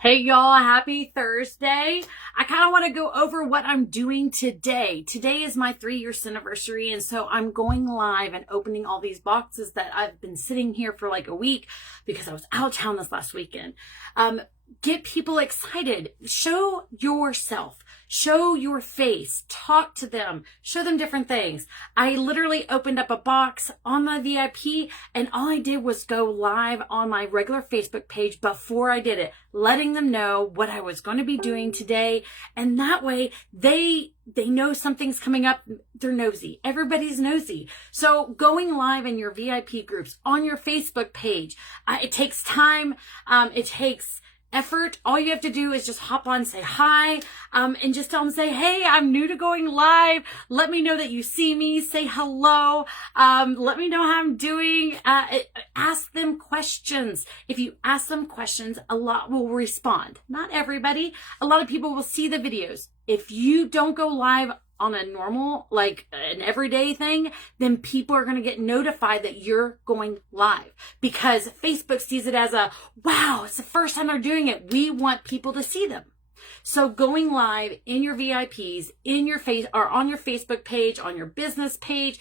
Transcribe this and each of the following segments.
Hey y'all, happy Thursday. I kind of want to go over what I'm doing today. Today is my 3-year anniversary, and so I'm going live and opening all these boxes that I've been sitting here for like a week because I was out of town this last weekend. Get people excited. Show yourself. Show your face. Talk to them. Show them different things. I literally opened up a box on my VIP, and all I did was go live on my regular Facebook page before I did it, letting them know what I was going to be doing today. And that way they know something's coming up. They're nosy. Everybody's nosy. So going live in your VIP groups on your Facebook page, it takes time. It takes effort. All you have to do is just hop on, say hi, and just tell them, say, hey, I'm new to going live. Let me know that you see me. Say hello. Let me know how I'm doing. Ask them questions. If you ask them questions, a lot will respond. Not everybody. A lot of people will see the videos. If you don't go live on a normal, like an everyday thing, then people are going to get notified that you're going live because Facebook sees it as a, wow, it's the first time they're doing it. We want people to see them. So going live in your VIPs, in your face or on your Facebook page, on your business page,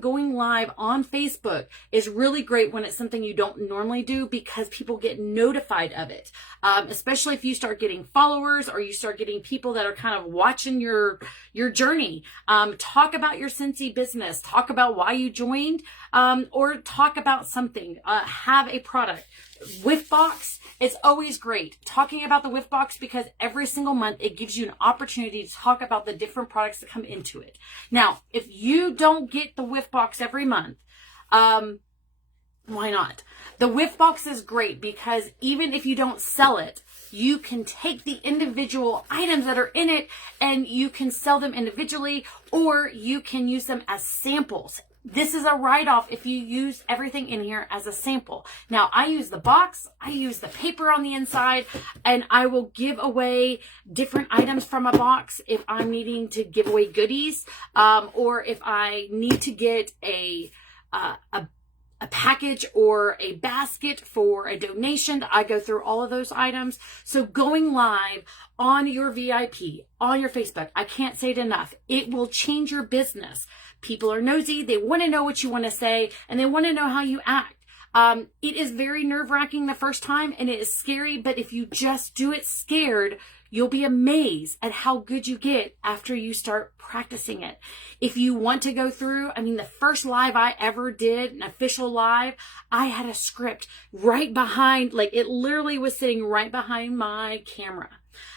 going live on Facebook is really great when it's something you don't normally do because people get notified of it. Especially if you start getting followers or you start getting people that are kind of watching your journey. Talk about your Scentsy business. Talk about why you joined, or talk about something. Have a product. Whiff box is always great. Talking about the whiff box because every single month it gives you an opportunity to talk about the different products that come into it. Now, if you don't get the whiff box every month, why not? The whiff box is great because even if you don't sell it, you can take the individual items that are in it and you can sell them individually, or you can use them as samples. This is a write-off if you use everything in here as a sample. Now, I use the box, I use the paper on the inside, and I will give away different items from a box if I'm needing to give away goodies, or if I need to get a package or a basket for a donation. I go through all of those items. So going live on your VIP, on your Facebook, I can't say it enough. It will change your business. People are nosy. They want to know what you want to say, and they want to know how you act. It is very nerve-wracking the first time, and it is scary, but if you just do it scared, you'll be amazed at how good you get after you start practicing it. If you want to go through, the first live I ever did, an official live, I had a script right behind, it literally was sitting right behind my camera.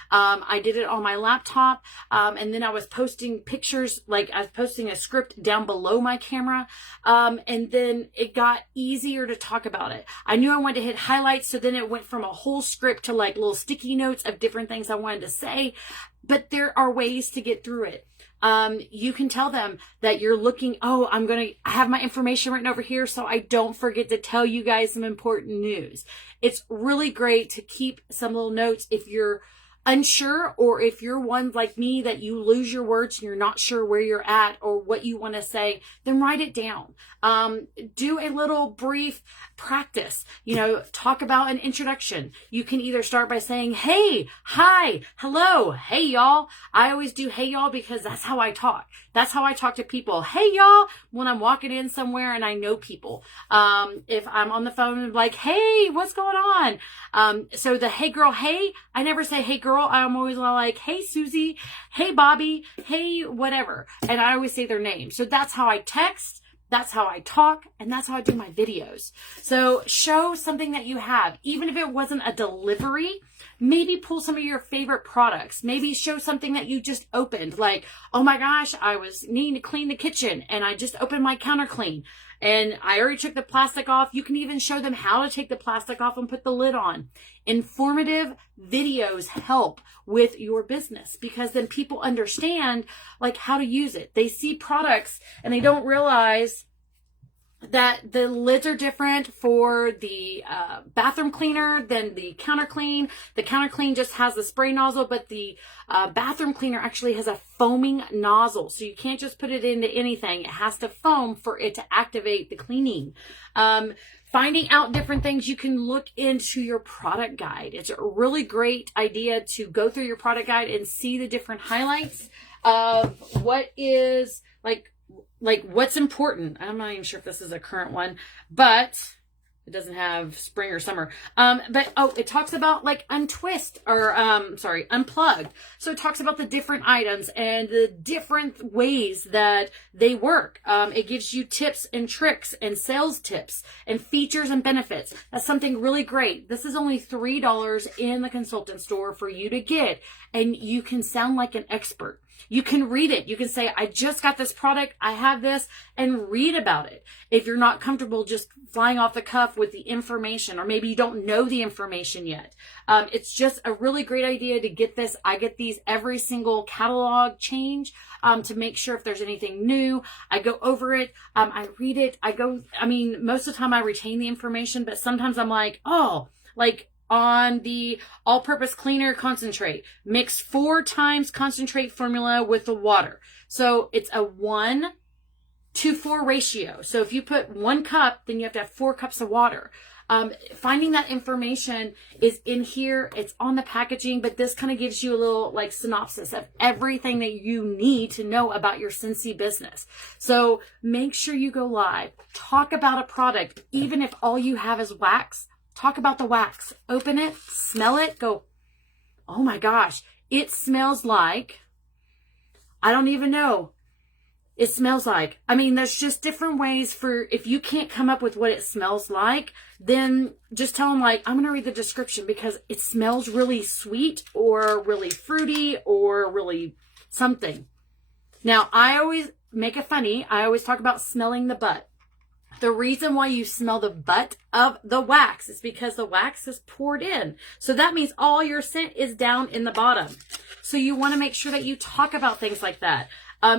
I did it on my laptop, and then I was posting pictures, I was posting a script down below my camera, and then it got easier to talk about it. I knew I wanted to hit highlights, so then it went from a whole script to little sticky notes of different things I wanted to say, but there are ways to get through it. You can tell them that you're looking, I have my information written over here so I don't forget to tell you guys some important news. It's really great to keep some little notes if you're unsure, or if you're one like me that you lose your words and you're not sure where you're at or what you want to say, then write it down. Do a little brief practice, talk about an introduction. You can either start by saying, hey, hi, hello, hey y'all. I always do hey y'all because that's how I talk. That's how I talk to people. Hey y'all, when I'm walking in somewhere and I know people. If I'm on the phone, like, hey, what's going on? So the hey girl, hey, I never say hey girl. I'm always like, hey Susie, hey Bobby, hey whatever. And I always say their name. So that's how I text. That's how I talk, and that's how I do my videos. So show something that you have. Even if it wasn't a delivery, maybe pull some of your favorite products. Maybe show something that you just opened. Like, oh my gosh, I was needing to clean the kitchen, and I just opened my counter clean. And I already took the plastic off. You can even show them how to take the plastic off and put the lid on. Informative videos help with your business because then people understand how to use it. They see products and they don't realize that the lids are different for the bathroom cleaner than the counter clean. The counter clean just has the spray nozzle, but the bathroom cleaner actually has a foaming nozzle. So you can't just put it into anything. It has to foam for it to activate the cleaning. finding out different things, you can look into your product guide. It's a really great idea to go through your product guide and see the different highlights of what is like what's important. I'm not even sure if this is a current one, but it doesn't have spring or summer. But it talks about like untwist or unplugged. So it talks about the different items and the different ways that they work. It gives you tips and tricks and sales tips and features and benefits. That's something really great. This is only $3 in the consultant store for you to get, and you can sound like an expert. You can read it. You can say, I just got this product. I have this, and read about it. If you're not comfortable just flying off the cuff with the information, or maybe you don't know the information yet. It's just a really great idea to get this. I get these every single catalog change to make sure if there's anything new. I go over it. I read it. Most of the time I retain the information, but sometimes I'm like, on the all-purpose cleaner concentrate, mix 4 times concentrate formula with the water. So it's a 1-to-4 ratio. So if you put 1 cup, then you have to have 4 cups of water. Finding that information is in here. It's on the packaging, but this kind of gives you a little like synopsis of everything that you need to know about your Scentsy business. So make sure you go live. Talk about a product, even if all you have is wax. Talk about the wax. Open it, smell it, go, oh my gosh, it smells like, I don't even know. It smells like, there's just different ways for, if you can't come up with what it smells like, then just tell them I'm going to read the description because it smells really sweet or really fruity or really something. Now, I always make it funny. I always talk about smelling the butt. The reason why you smell the butt of the wax is because the wax is poured in. So that means all your scent is down in the bottom. So you want to make sure that you talk about things like that.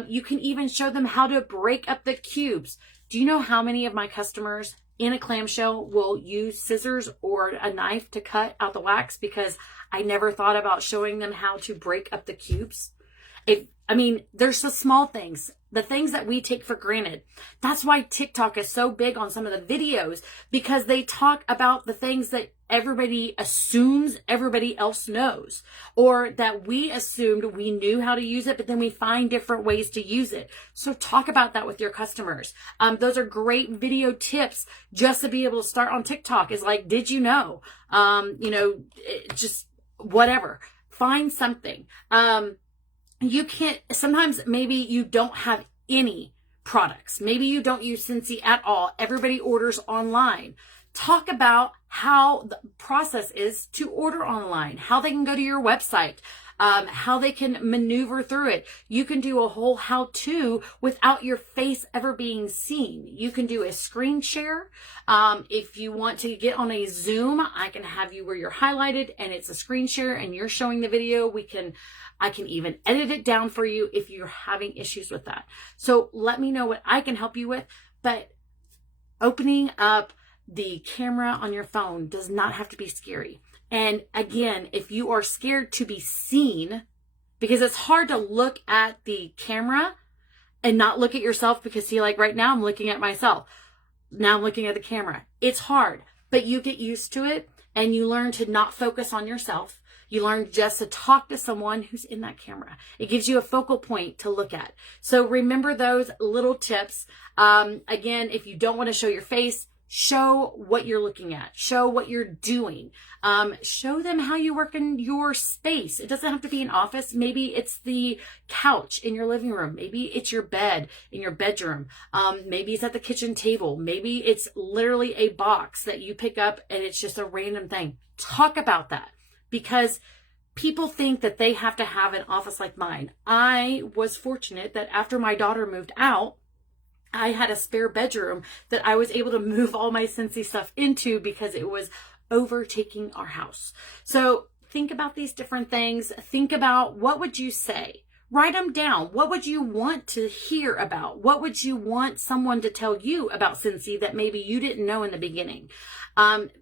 You can even show them how to break up the cubes. Do you know how many of my customers in a clamshell will use scissors or a knife to cut out the wax? Because I never thought about showing them how to break up the cubes. There's the small things, the things that we take for granted. That's why TikTok is so big on some of the videos, because they talk about the things that everybody assumes everybody else knows, or that we assumed we knew how to use it, but then we find different ways to use it. So talk about that with your customers. Those are great video tips just to be able to start on TikTok. Is like, did you know? Just whatever. Find something. You can't, sometimes maybe you don't have any products. Maybe you don't use Scentsy at all. Everybody orders online. Talk about how the process is to order online, how they can go to your website, how they can maneuver through it. You can do a whole how-to without your face ever being seen. You can do a screen share. If you want to get on a Zoom, I can have you where you're highlighted and it's a screen share and you're showing the video. I can even edit it down for you if you're having issues with that. So let me know what I can help you with. But opening up the camera on your phone does not have to be scary. And again, if you are scared to be seen, because it's hard to look at the camera and not look at yourself, because see, like right now I'm looking at myself. Now I'm looking at the camera. It's hard, but you get used to it and you learn to not focus on yourself. You learn just to talk to someone who's in that camera. It gives you a focal point to look at. So remember those little tips. Again, if you don't want to show your face, show what you're looking at. Show what you're doing. Show them how you work in your space. It doesn't have to be an office. Maybe it's the couch in your living room. Maybe it's your bed in your bedroom. Maybe it's at the kitchen table. Maybe it's literally a box that you pick up and it's just a random thing. Talk about that. Because people think that they have to have an office like mine. I was fortunate that after my daughter moved out, I had a spare bedroom that I was able to move all my Scentsy stuff into because it was overtaking our house. So think about these different things. Think about, what would you say? Write them down. What would you want to hear about? What would you want someone to tell you about Scentsy that maybe you didn't know in the beginning?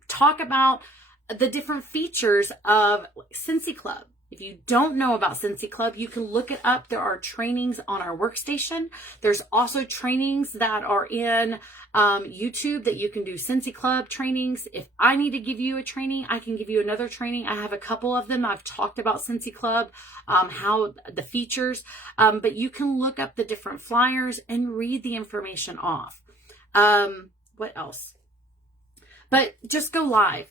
Talk about the different features of Scentsy Club. If you don't know about Scentsy Club, you can look it up. There are trainings on our workstation. There's also trainings that are in YouTube that you can do Scentsy Club trainings. If I need to give you a training, I can give you another training. I have a couple of them. I've talked about Scentsy Club, how the features, but you can look up the different flyers and read the information off. What else? But just go live.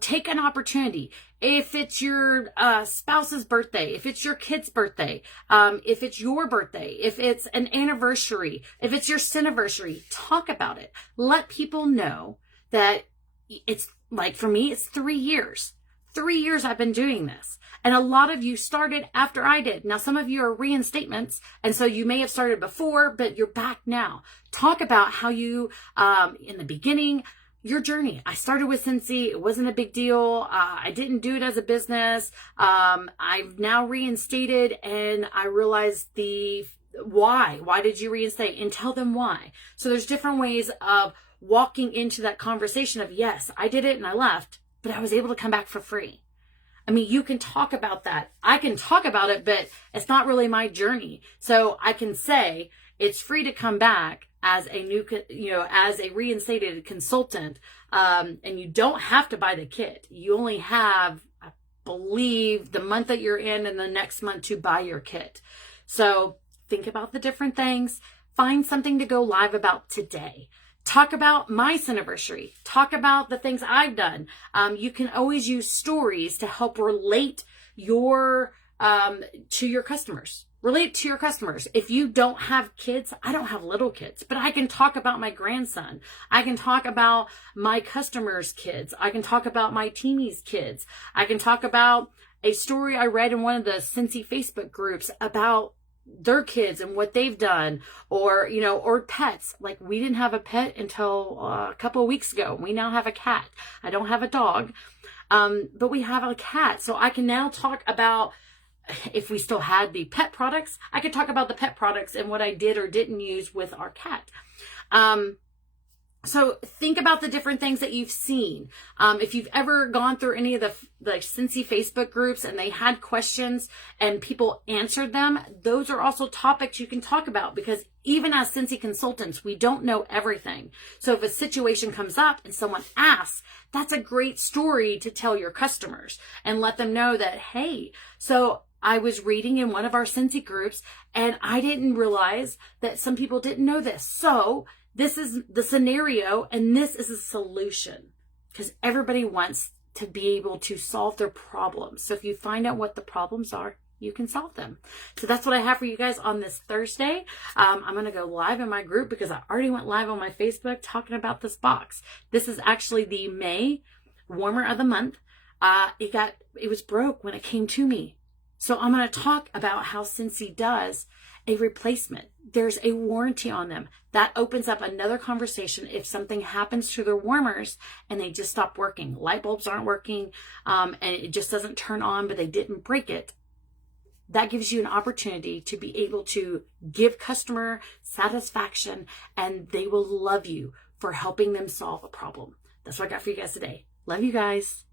Take an opportunity. If it's your spouse's birthday, if it's your kid's birthday, if it's your birthday, if it's an anniversary, if it's your Scentiversary, talk about it. Let people know that it's like, for me, it's 3 years. 3 years I've been doing this. And a lot of you started after I did. Now, some of you are reinstatements, and so you may have started before, but you're back now. Talk about how you, in the beginning, your journey. I started with Scentsy. It wasn't a big deal. I didn't do it as a business. I've now reinstated, and I realized the why. Why did you reinstate? And tell them why. So there's different ways of walking into that conversation of, yes, I did it and I left, but I was able to come back for free. I mean, you can talk about that. I can talk about it, but it's not really my journey. So I can say it's free to come back as a new, as a reinstated consultant. And you don't have to buy the kit. You only have, I believe, the month that you're in and the next month to buy your kit. So think about the different things. Find something to go live about today. Talk about my Scentiversary. Talk about the things I've done. You can always use stories to help relate your to your customers. Relate to your customers. If you don't have kids, I don't have little kids, but I can talk about my grandson. I can talk about my customers' kids. I can talk about my teamie's kids. I can talk about a story I read in one of the Scentsy Facebook groups about their kids and what they've done, or, or pets. Like, we didn't have a pet until a couple of weeks ago. We now have a cat. I don't have a dog, but we have a cat. So I can now talk about, if we still had the pet products, I could talk about the pet products and what I did or didn't use with our cat. So think about the different things that you've seen. If you've ever gone through any of the Scentsy Facebook groups and they had questions and people answered them, those are also topics you can talk about, because even as Scentsy consultants, we don't know everything. So if a situation comes up and someone asks, that's a great story to tell your customers and let them know that, hey, so I was reading in one of our Scentsy groups and I didn't realize that some people didn't know this. So this is the scenario and this is a solution, because everybody wants to be able to solve their problems. So if you find out what the problems are, you can solve them. So that's what I have for you guys on this Thursday. I'm going to go live in my group because I already went live on my Facebook talking about this box. This is actually the May warmer of the month. It was broke when it came to me. So I'm going to talk about how Scentsy does a replacement. There's a warranty on them. That opens up another conversation if something happens to their warmers and they just stop working. Light bulbs aren't working, and it just doesn't turn on, but they didn't break it. That gives you an opportunity to be able to give customer satisfaction, and they will love you for helping them solve a problem. That's what I got for you guys today. Love you guys.